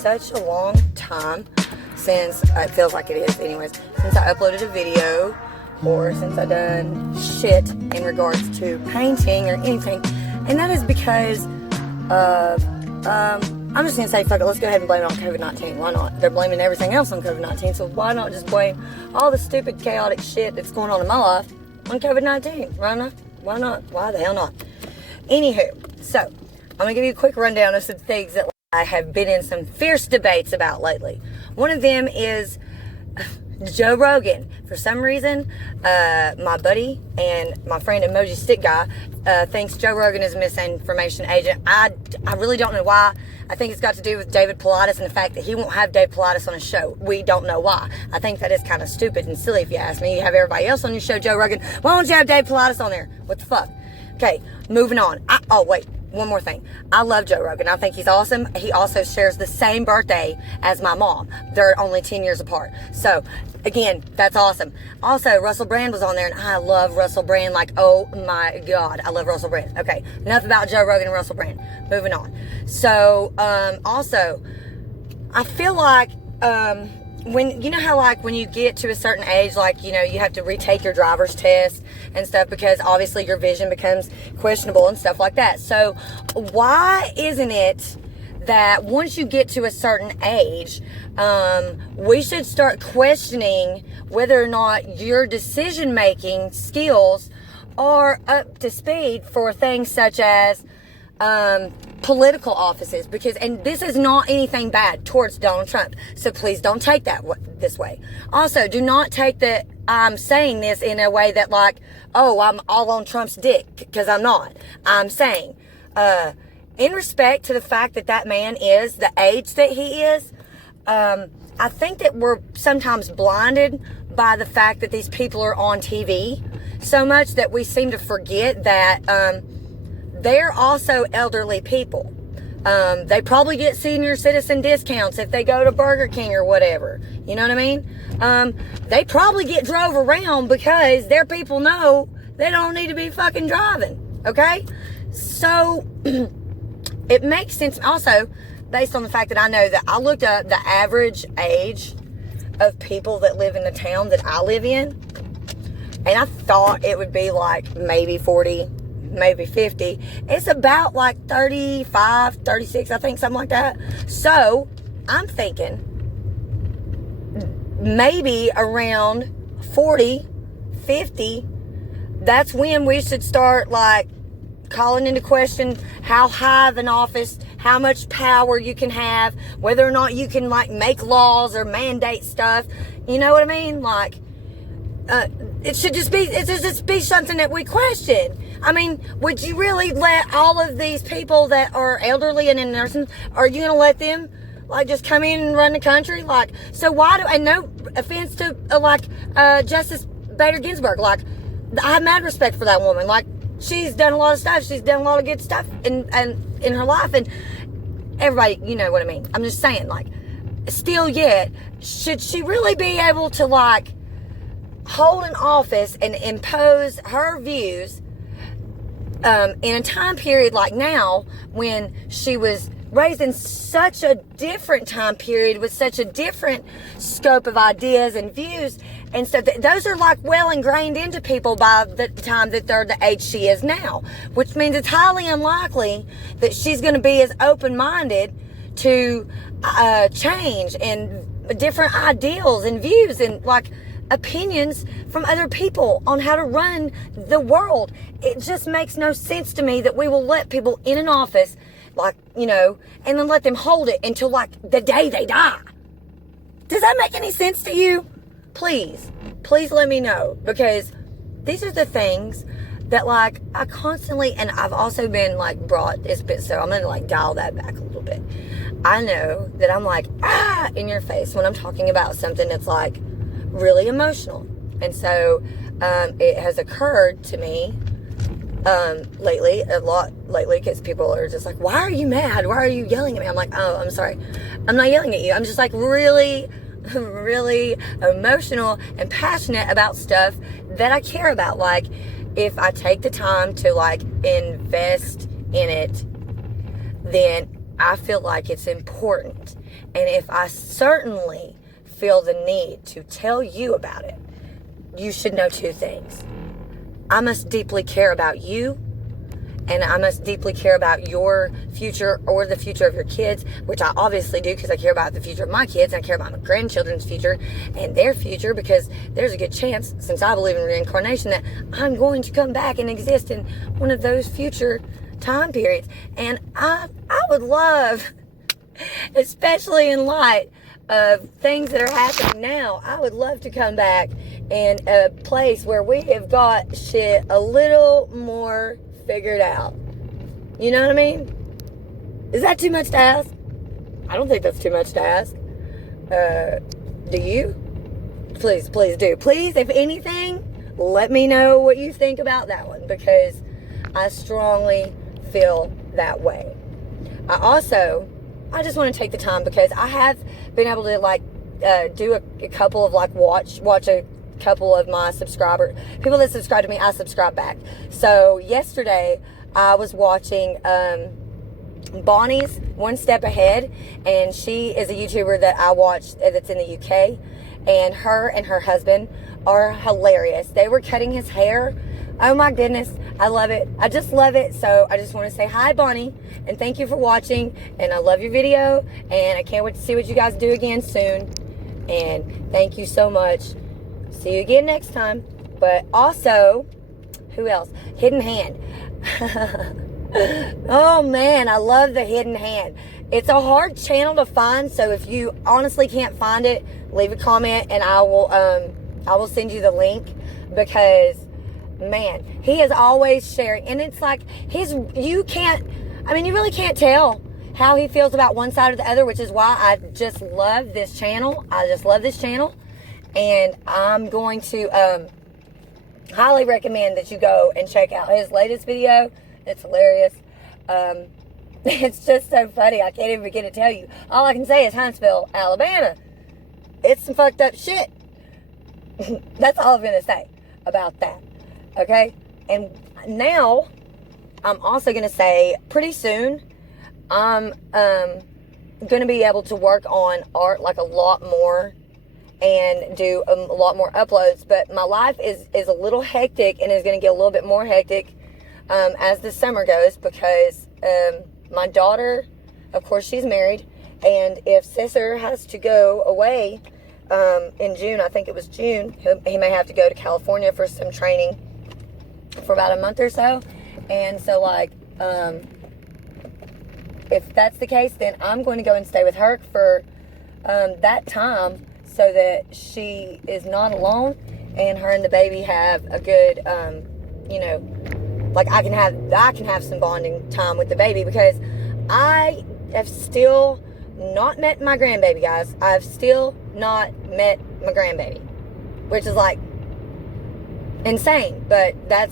such a long time since, it feels like it is anyways, since I uploaded a video or since I done shit in regards to painting or anything. And that is because I'm just going to say, fuck it, let's go ahead and blame it on COVID-19. Why not? They're blaming everything else on COVID-19, so why not just blame all the stupid, chaotic shit that's going on in my life on COVID-19? Why not? Why not? Why the hell not? Anywho, so, I'm going to give you a quick rundown of some things that I have been in some fierce debates about lately. One of them is Joe Rogan. For some reason, my buddy and my friend Emoji Stick Guy thinks Joe Rogan is a misinformation agent. I really don't know why. I think it's got to do with David Pilatus and the fact that he won't have Dave Pilatus on his show. We don't know why. I think that is kind of stupid and silly if you ask me. You have everybody else on your show, Joe Rogan. Why don't you have Dave Pilatus on there? What the fuck? Okay, moving on. Oh, wait. One more thing. I love Joe Rogan. I think he's awesome. He also shares the same birthday as my mom. They're only 10 years apart. So, again, that's awesome. Also, Russell Brand was on there, and I love Russell Brand. Like, oh my God, I love Russell Brand. Okay, enough about Joe Rogan and Russell Brand. Moving on. So, also, I feel like, when, you know how, like, when you get to a certain age, like, you know, you have to retake your driver's test and stuff because obviously your vision becomes questionable and stuff like that. So why isn't it that once you get to a certain age, we should start questioning whether or not your decision-making skills are up to speed for things such as political offices, because, and this is not anything bad towards Donald Trump, so please don't take that this way. Also, do not take that I'm saying this in a way that like, oh, I'm all on Trump's dick, because I'm not. I'm saying, in respect to the fact that that man is the age that he is, I think that we're sometimes blinded by the fact that these people are on TV so much that we seem to forget that, they're also elderly people. They probably get senior citizen discounts if they go to Burger King or whatever. You know what I mean? They probably get drove around because their people know they don't need to be fucking driving. Okay? So, it makes sense. Also, based on the fact that I know that I looked up the average age of people that live in the town that I live in, and I thought it would be like maybe 40, maybe 50. It's about like 35, 36, I think, something like that. So, I'm thinking maybe around 40, 50, that's when we should start like calling into question how high of an office, how much power you can have, whether or not you can like make laws or mandate stuff. You know what I mean? Like, it should just be something that we question. I mean, would you really let all of these people that are elderly and in nursing, are you going to let them, like, just come in and run the country? Like, so why do, and no offense to, Justice Bader Ginsburg, like, I have mad respect for that woman. Like, she's done a lot of stuff. She's done a lot of good stuff in her life, and everybody, you know what I mean. I'm just saying, like, still yet, should she really be able to, like, hold an office and impose her views in a time period like now, when she was raised in such a different time period with such a different scope of ideas and views, and so those are like well ingrained into people by the time that they're the age she is now, which means it's highly unlikely that she's going to be as open-minded to change and different ideals and views and like opinions from other people on how to run the world. It just makes no sense to me that we will let people in an office, like, you know, and then let them hold it until like the day they die. Does that make any sense to you? Please let me know, because these are the things that like I constantly, and I've also been like brought this bit, so I'm gonna like dial that back a little bit. I know that I'm like in your face when I'm talking about something that's like really emotional, and so it has occurred to me a lot lately, because people are just like, why are you mad? Why are you yelling at me? I'm like, oh, I'm sorry. I'm not yelling at you. I'm just like really emotional and passionate about stuff that I care about. Like, if I take the time to like invest in it, then I feel like it's important. And if I certainly feel the need to tell you about it, you should know two things. I must deeply care about you, and I must deeply care about your future or the future of your kids, which I obviously do because I care about the future of my kids, and I care about my grandchildren's future and their future, because there's a good chance, since I believe in reincarnation, that I'm going to come back and exist in one of those future time periods. And I would love, especially in light of things that are happening now, I would love to come back in a place where we have got shit a little more figured out. You know what I mean? Is that too much to ask? I don't think that's too much to ask. Do you? Please do. Please, if anything, let me know what you think about that one, because I strongly feel that way. I just want to take the time, because I have been able to do a couple of watch a couple of my people that subscribe to me, I subscribe back. So yesterday I was watching Bonnie's One Step Ahead, and she is a YouTuber that I watch that's in the UK, and her husband are hilarious. They were cutting his hair. Oh my goodness, I love it. I just love it. So I just want to say hi, Bonnie, and thank you for watching, and I love your video, and I can't wait to see what you guys do again soon, and thank you so much. See you again next time. But also, who else? Hidden Hand. Oh man, I love the Hidden Hand. It's a hard channel to find, so if you honestly can't find it, leave a comment and I will send you the link, because man, he is always sharing, and it's like you really can't tell how he feels about one side or the other, which is why I just love this channel. And I'm going to highly recommend that you go and check out his latest video. It's hilarious. It's just so funny. I can't even begin to tell you. All I can say is Huntsville, Alabama. It's some fucked up shit. That's all I'm going to say about that. Okay? And now, I'm also going to say, pretty soon, I'm going to be able to work on art a lot more and do a lot more uploads. But my life is a little hectic, and is going to get a little bit more hectic as the summer goes, because my daughter, of course, she's married, and if Cesar has to go away in June, I think it was June, he may have to go to California for some training for about a month or so. And so if that's the case, then I'm going to go and stay with her for that time, so that she is not alone, and her and the baby have a good, I can have some bonding time with the baby, because I have still not met my grandbaby, guys. I've still not met my grandbaby, which is insane, but that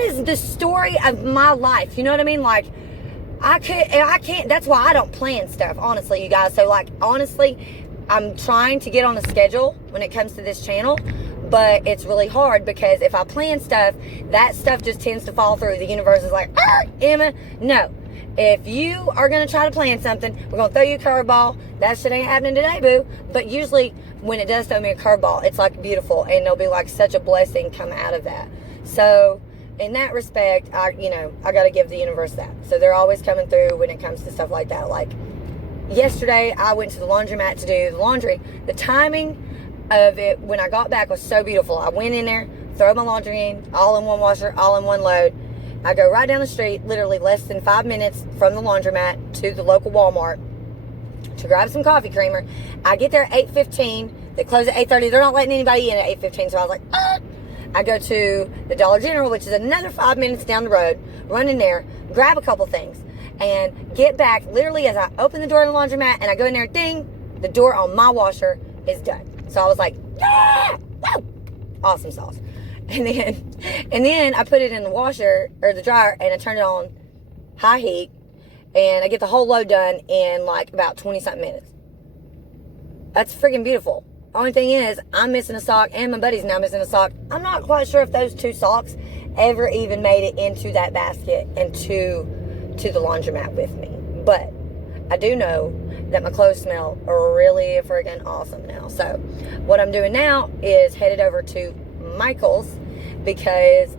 is the story of my life. You know what I mean? I can't, that's why I don't plan stuff, honestly, you guys. So honestly, I'm trying to get on a schedule when it comes to this channel, but it's really hard, because if I plan stuff, that stuff just tends to fall through. The universe is like, Emma, no. If you are going to try to plan something, we're going to throw you a curveball. That shit ain't happening today, boo. But usually when it does throw me a curveball, it's beautiful, and there'll be such a blessing come out of that. So in that respect, I got to give the universe that. So they're always coming through when it comes to stuff like that. Yesterday, I went to the laundromat to do the laundry. The timing of it when I got back was so beautiful. I went in there, throw my laundry in, all in one washer, all in one load. I go right down the street, literally less than 5 minutes from the laundromat to the local Walmart to grab some coffee creamer. I get there at 8:15. They close at 8:30. They're not letting anybody in at 8:15, so I was like, I go to the Dollar General, which is another 5 minutes down the road, run in there, grab a couple things, and get back literally as I open the door of the laundromat, and I go in there, ding, the door on my washer is done. So I was like, yeah! Woo! Awesome sauce. And then I put it in the washer, or the dryer, and I turn it on high heat, and I get the whole load done in about 20-something minutes. That's freaking beautiful. Only thing is, I'm missing a sock, and my buddy's now missing a sock. I'm not quite sure if those 2 socks ever even made it into that basket and to the laundromat with me. But I do know that my clothes smell really friggin' awesome now. So what I'm doing now is headed over to Michael's, because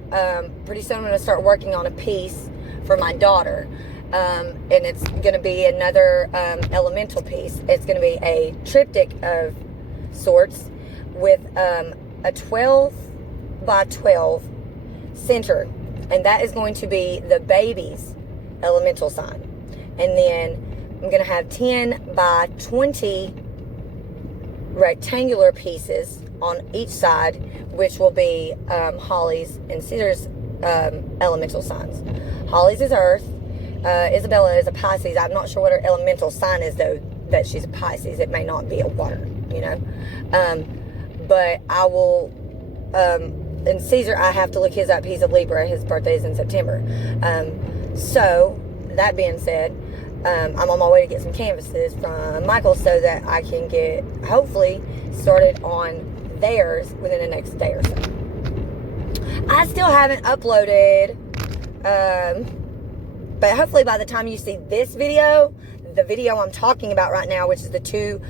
pretty soon I'm going to start working on a piece for my daughter. And it's going to be another elemental piece. It's going to be a triptych of sorts with a 12 by 12 center. And that is going to be the baby's elemental sign. And then I'm going to have 10 by 20 rectangular pieces on each side, which will be Holly's and Caesar's elemental signs. Holly's is Earth. Isabella is a Pisces. I'm not sure what her elemental sign is, though, that she's a Pisces. It may not be a water, you know. But I will... and Caesar, I have to look his up. He's a Libra. His birthday is in September. So, that being said, I'm on my way to get some canvases from Michael so that I can get, hopefully, started on theirs within the next day or so. I still haven't uploaded, but hopefully by the time you see this video, the video I'm talking about right now, which is the two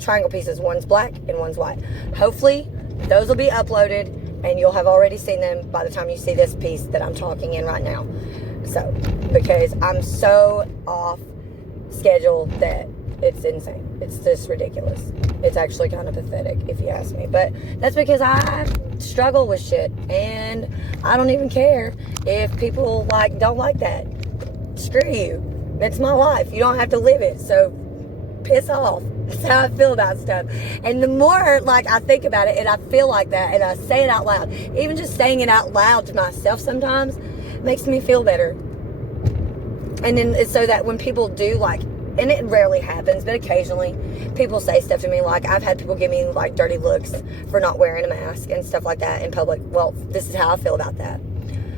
triangle pieces, one's black and one's white, hopefully those will be uploaded and you'll have already seen them by the time you see this piece that I'm talking in right now. So, because I'm so off schedule that it's insane. It's just ridiculous. It's actually kind of pathetic if you ask me. But that's because I struggle with shit and I don't even care if people don't like that. Screw you. It's my life. You don't have to live it. So piss off. That's how I feel about stuff. And the more I think about it and I feel like that and I say it out loud, even just saying it out loud to myself sometimes makes me feel better. And then so that when people do and it rarely happens, but occasionally people say stuff to me I've had people give me dirty looks for not wearing a mask and stuff like that in public. Well, this is how I feel about that.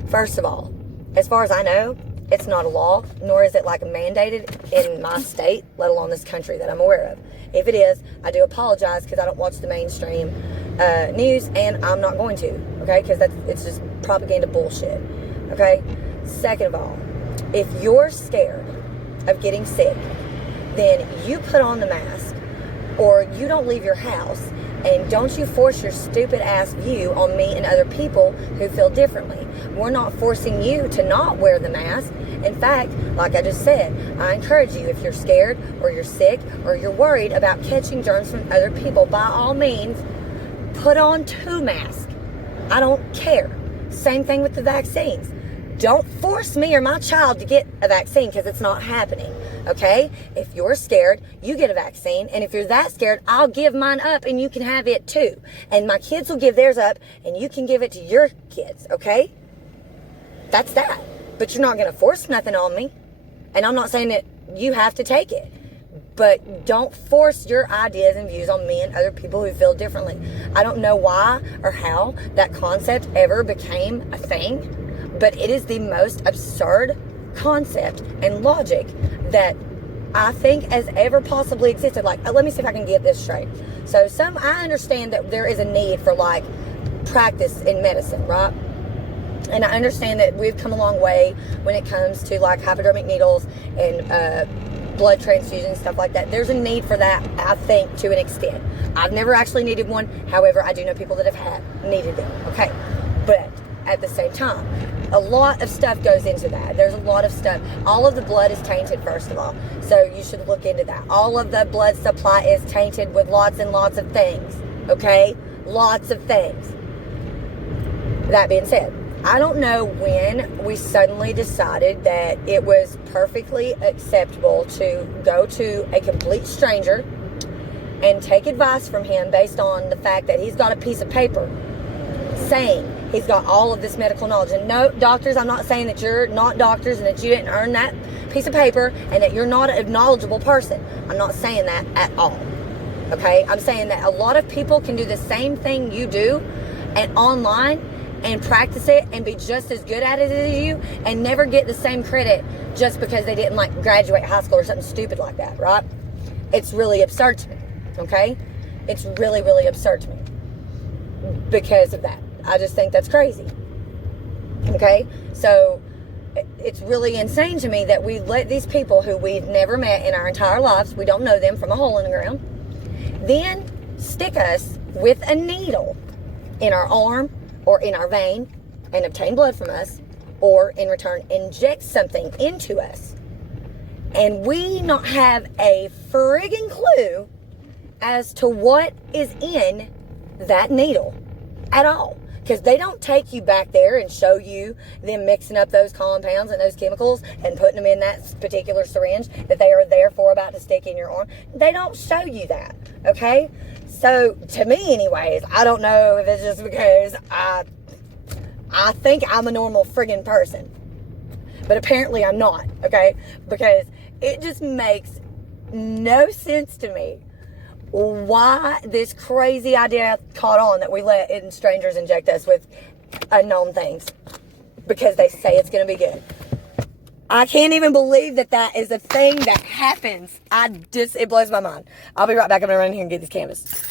First of all, as far as I know, it's not a law, nor is it mandated in my state, let alone this country that I'm aware of. If it is, I do apologize because I don't watch the mainstream news and I'm not going to, okay? Because it's just propaganda bullshit, okay? Second of all, if you're scared of getting sick, then you put on the mask or you don't leave your house, and don't you force your stupid ass view on me and other people who feel differently. We're not forcing you to not wear the mask. In fact, like I just said, I encourage you, if you're scared or you're sick or you're worried about catching germs from other people, by all means, put on 2 masks. I don't care. Same thing with the vaccines. Don't force me or my child to get a vaccine because it's not happening, okay? If you're scared, you get a vaccine. And if you're that scared, I'll give mine up and you can have it too. And my kids will give theirs up and you can give it to your kids, okay? That's that. But you're not going to force nothing on me. And I'm not saying that you have to take it. But don't force your ideas and views on me and other people who feel differently. I don't know why or how that concept ever became a thing. But it is the most absurd concept and logic that I think has ever possibly existed. Let me see if I can get this straight. So I understand that there is a need for practice in medicine, right? And I understand that we've come a long way when it comes to hypodermic needles and blood transfusion, stuff like that. There's a need for that, I think, to an extent. I've never actually needed one. However, I do know people that have needed them. Okay. But at the same time, a lot of stuff goes into that. There's a lot of stuff. All of the blood is tainted, first of all. So you should look into that. All of the blood supply is tainted with lots and lots of things. Okay? Lots of things. That being said, I don't know when we suddenly decided that it was perfectly acceptable to go to a complete stranger and take advice from him based on the fact that he's got a piece of paper saying he's got all of this medical knowledge. And no, doctors, I'm not saying that you're not doctors and that you didn't earn that piece of paper and that you're not a knowledgeable person. I'm not saying that at all. Okay? I'm saying that a lot of people can do the same thing you do and online and practice it and be just as good at it as you and never get the same credit just because they didn't graduate high school or something stupid like that, right? It's really absurd to me. Okay? It's really, really absurd to me because of that. I just think that's crazy. Okay? So it's really insane to me that we let these people who we've never met in our entire lives, we don't know them from a hole in the ground, then stick us with a needle in our arm or in our vein and obtain blood from us, or in return inject something into us, and we not have a friggin' clue as to what is in that needle at all. Because they don't take you back there and show you them mixing up those compounds and those chemicals and putting them in that particular syringe that they are therefore about to stick in your arm. They don't show you that, okay? So, to me anyways, I don't know if it's just because I think I'm a normal friggin' person. But apparently I'm not, okay? Because it just makes no sense to me why this crazy idea caught on that we let strangers inject us with unknown things because they say it's going to be good. I can't even believe that is a thing that happens. It blows my mind. I'll be right back. I'm going to run here and get this canvas.